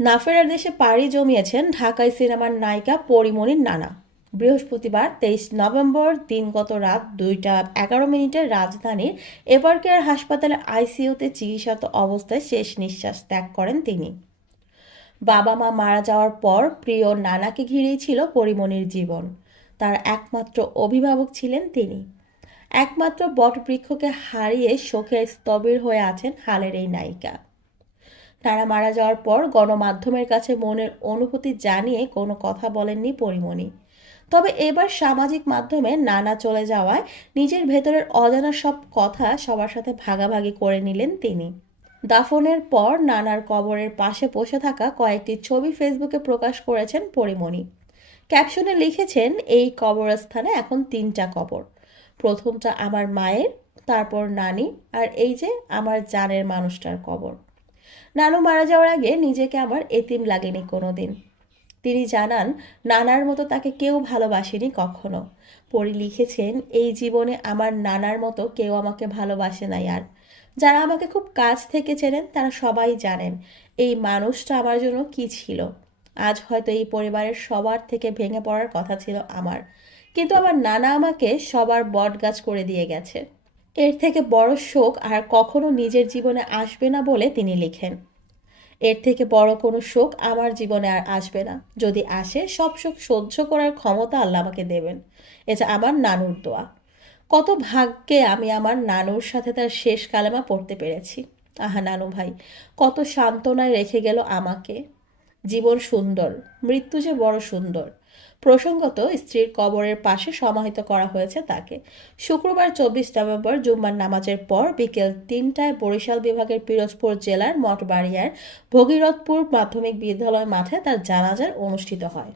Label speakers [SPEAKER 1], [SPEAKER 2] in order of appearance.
[SPEAKER 1] না ফেরার দেশে পাড়ি জমিয়েছেন ঢাকায় সিনেমার নায়িকা পরিমণির নানা। বৃহস্পতিবার তেইশ নভেম্বর দিনগত রাত দুইটা এগারো মিনিটে রাজধানীর এভারকেয়ার হাসপাতালে আইসিইউতে চিকিৎসারত অবস্থায় শেষ নিঃশ্বাস ত্যাগ করেন তিনি। বাবা মা মারা যাওয়ার পর প্রিয় নানাকে ঘিরেই ছিল পরিমণির জীবন। তার একমাত্র অভিভাবক ছিলেন তিনি। একমাত্র বটবৃক্ষকে হারিয়ে শোকের স্তবির হয়ে আছেন হালের এই নায়িকা। তারা মারা যাওয়ার পর গণমাধ্যমের কাছে মনের অনুভূতি জানিয়ে কোনো কথা বলেননি পরিমণি। তবে এবার সামাজিক মাধ্যমে নানা চলে যাওয়ায় নিজের ভেতরের অজানা সব কথা সবার সাথে ভাগাভাগি করে নিলেন তিনি। দাফনের পর নানার কবরের পাশে বসে থাকা কয়েকটি ছবি ফেসবুকে প্রকাশ করেছেন পরিমণি। ক্যাপশনে লিখেছেন, এই কবরস্থানে এখন তিনটা কবর। প্রথমটা আমার মায়ের, তারপর নানি, আর এই যে আমার জানের মানুষটার কবর। নানু মারা যাওয়ার আগে নিজেকে আমার এতিম লাগেনি কোনোদিন। তিনি জানান, নানার মতো তাকে কেউ ভালোবাসেনি কখনো। পরি লিখেছেন, এই জীবনে আমার নানার মতো কেউ আমাকে ভালোবাসে নাই আর। যারা আমাকে খুব কাছ থেকে চেনেন, তারা সবাই জানেন, এই মানুষটা আমার জন্য কি ছিল? আজ হয়তো এই পরিবারের সবার থেকে ভেঙে পড়ার কথা ছিল আমার। কিন্তু আমার নানা আমাকে সবার বটগাছ করে দিয়ে গেছে। এর থেকে বড় শোক আর কখনো নিজের জীবনে আসবে না বলে তিনি লিখেন। এর থেকে বড় কোনো শোক আমার জীবনে আর আসবে না। যদি আসে, সব শোক সহ্য করার ক্ষমতা আল্লাহ আমাকে দেবেন। এটা আমার নানুর দোয়া। কত ভাগ্যে আমি আমার নানুর সাথে তার শেষ কালেমা পড়তে পেরেছি। আহা নানু ভাই, কত সান্ত্বনায় রেখে গেল আমাকে। জীবন সুন্দর, মৃত্যু যে বড় সুন্দর। প্রসঙ্গত, স্ত্রীর কবরের পাশে সমাহিত করা হয়েছে তাকে। শুক্রবার চব্বিশ নভেম্বর জুম্মার নামাজের পর বিকেল তিনটায় বরিশাল বিভাগের পিরোজপুর জেলার মঠবাড়িয়ার ভগীরথপুর মাধ্যমিক বিদ্যালয় মাঠে তার জানাজার অনুষ্ঠিত হয়।